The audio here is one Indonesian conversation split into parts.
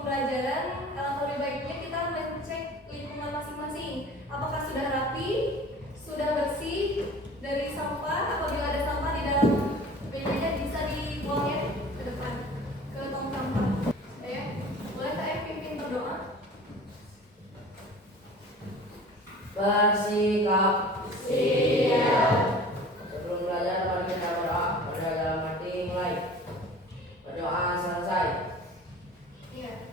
pembelajaran, lebih baiknya kita mengecek lingkungan masing-masing. Apakah sudah rapi, sudah bersih dari sampah. Apabila ada sampah di dalam mejanya bisa dibuang ya ke depan, ke tong sampah. Ya, boleh saya pimpin berdoa? Bersikap siap. Sebelum belajar mari kita berdoa. Berdoa dalam hati mulai. Berdoa selesai. Iya.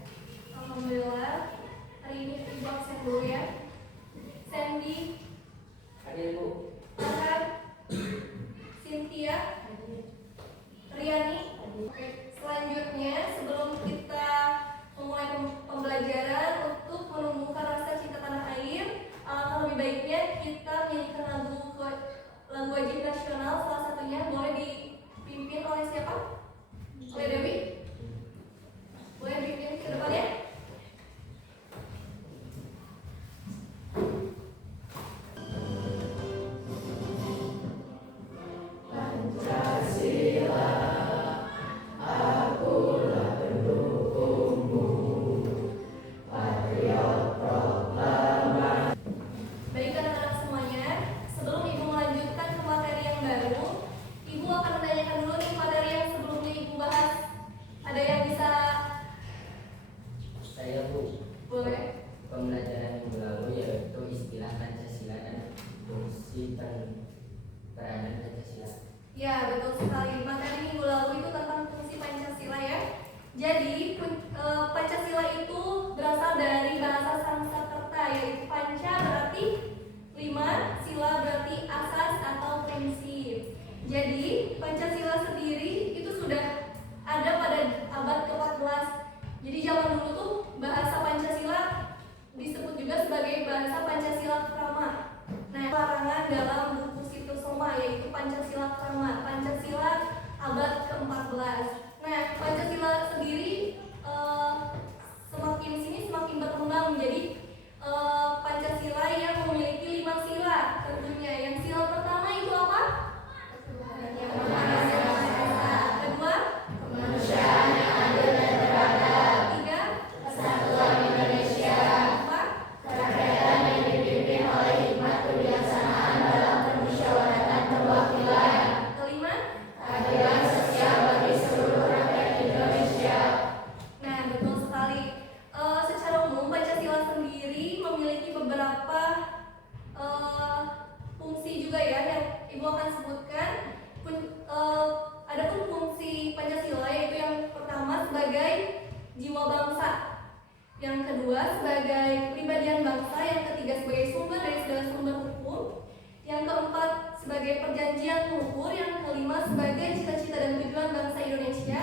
Alhamdulillah hari ini ibu absen dulu ya. Sandy, Hadir Bu. Farhan, Cynthia, Riani. Oke, selanjutnya sebelum kita memulai pembelajaran untuk menumbuhkan rasa cinta tanah air, alangkah lebih baiknya kita menyanyikan lagu wajib nasional. Salah satunya boleh dipimpin oleh siapa? Oleh Dewi? Boleh dipimpin ke depan ya? Baik anak-anak semuanya, sebelum ibu melanjutkan ke materi yang baru, ibu akan menanyakan dulu nih materi yang sebelumnya ibu bahas. Ada yang bisa? Saya Bu. Boleh. Pembelajaran minggu lalu yaitu istilah Pancasila dan fungsi peranan Pancasila. Ya, betul sekali. Materi minggu lalu itu tentang fungsi Pancasila ya. Jadi Pancasila itu berasal dari bahasa Sanskerta, yaitu panca berarti 5, sila berarti asas atau prinsip. Jadi Pancasila sendiri itu sudah ada pada abad ke-14. Jadi zaman dulu tuh bahasa Pancasila disebut juga sebagai bahasa Pancasila Krama. Nah, larangan dalam buku Situs Soma yaitu Pancasila Krama, Pancasila abad ke-14. Nah, Pancasila sendiri semakin sini semakin berkembang menjadi Pancasila yang memiliki 5 sila tentunya. Yang sila pertama itu apa? Yang Pancasila. Kedua, kemanusiaan yang adil dan beradab. Tiga, kesatuan Indonesia. Empat, kerakyatan yang dipimpin oleh hikmat kebijaksanaan dalam permusyawaratan perwakilan. Kelima, keadilan sosial bagi seluruh rakyat Indonesia. Nah, betul sekali. Secara umum Pancasila sendiri memiliki beberapa fungsi juga ya yang ibu akan sebutkan. Adapun fungsi Pancasila yaitu yang pertama sebagai jiwa bangsa, yang kedua sebagai kepribadian bangsa, yang ketiga sebagai sumber dari segala sumber hukum, yang keempat sebagai perjanjian luhur, yang kelima sebagai cita-cita dan tujuan bangsa Indonesia,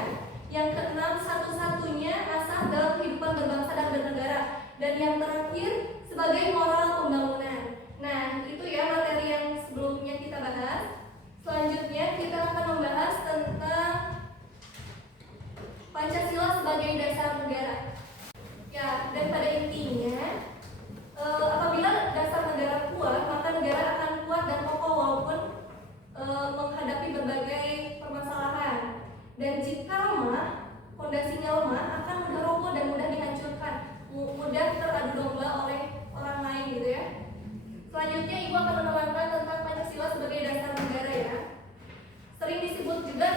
yang keenam satu-satunya asas dalam kehidupan berbangsa dan bernegara, dan yang terakhir sebagai moral pembangunan. Nah, itu ya materi yang sebelumnya kita bahas. Selanjutnya kita akan membahas tentang Pancasila sebagai dasar negara. Ya, dan pada intinya apabila dasar negara kuat, maka negara akan kuat dan kokoh walaupun menghadapi berbagai permasalahan. Dan jika lemah, fondasinya lemah, akan mudah roboh dan mudah dihancurkan, mudah teradu domba oleh orang lain gitu ya. Selanjutnya ibu akan menerangkan tentang Pancasila sebagai dasar negara ya. Sering disebut juga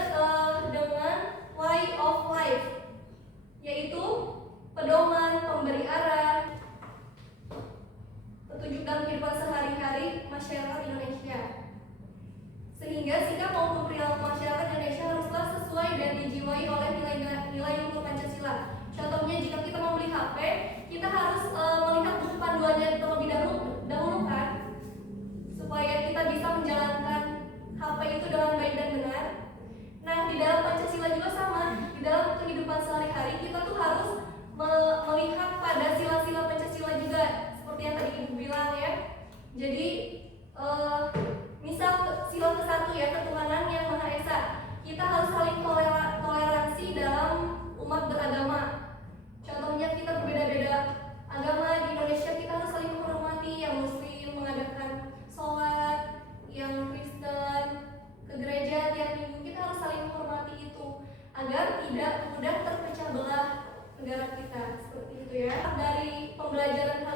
dengan way of life, yaitu pembelajaran